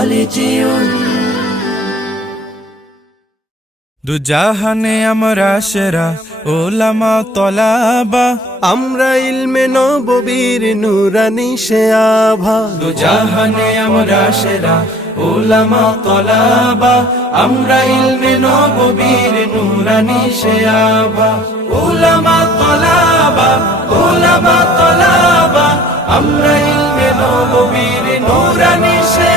কলেজিয়ন দুজাহানে আমরা সেরা ওলামা তলাবা। আমরা ইলমে নববীর নুরানি সে আভা দুজাহানে আমরা সেরা ওলামা তলাবা। আমরা ইলমে নববীর নুরানি শেয়াবা ওলামা তলাবা ওলামা তলাবা। আমরা ইলমে নববীর নুরানি শেয়াবা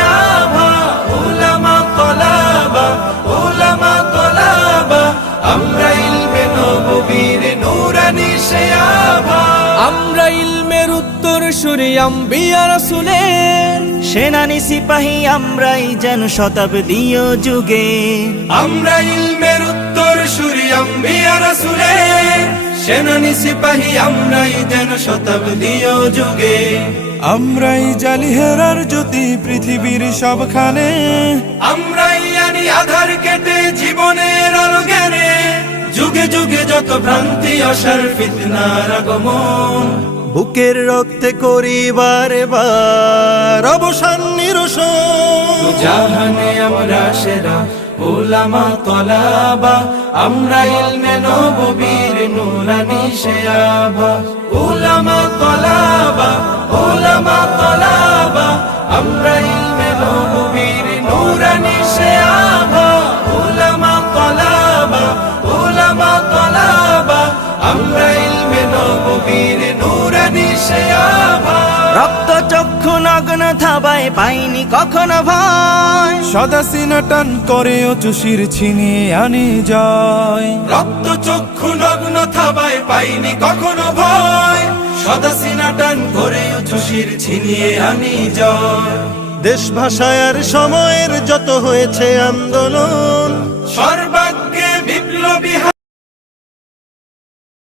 ইলমে নববীর নুরানি আমরা ইলমের উত্তর সুরি আম্বিয়া রাসূলের। সেনানি সিপাহী আমরাই যেন শতাব্দীয় যুগে। আমরা ইলমের উত্তর সুরি আম্বিয়া রাসূলের। সেনানি সিপাহী আমরাই যেন শতাব্দীয় যুগে। আমরাই জালি জ্যোতি পৃথিবীর সবখানে। আমরাই আনি আধার কেটে জ্ঞানে যুগে যত ভ্রান্তি অসার ফিতনার আগমন। বুকের রক্তে করিবার বার অবসান নিরসন। জাহানে আমরা সেরা ওলামা তলাবা আমরা ইলমে নববীর নুরানি শেয়াবা ওলামা তলাবা ওলামা তলাবা আমরা আমরা ইলমে নববীর নুরানি শেয়াবা রক্ত চক্ষু নগ্ন থাবায় পাইনি কখনো ভয়। সদা সিনা টান করে ও চুষির ছিনিয়ে আনি যায় রক্ত চক্ষু নগ্ন থাবায় পাইনি কখনো ভয়। সদা সিনা টান করে চুষির ছিনিয়ে আনি জয়। দেশ ভাষায় আর সময়ের যত হয়েছে আন্দোলন সর্বা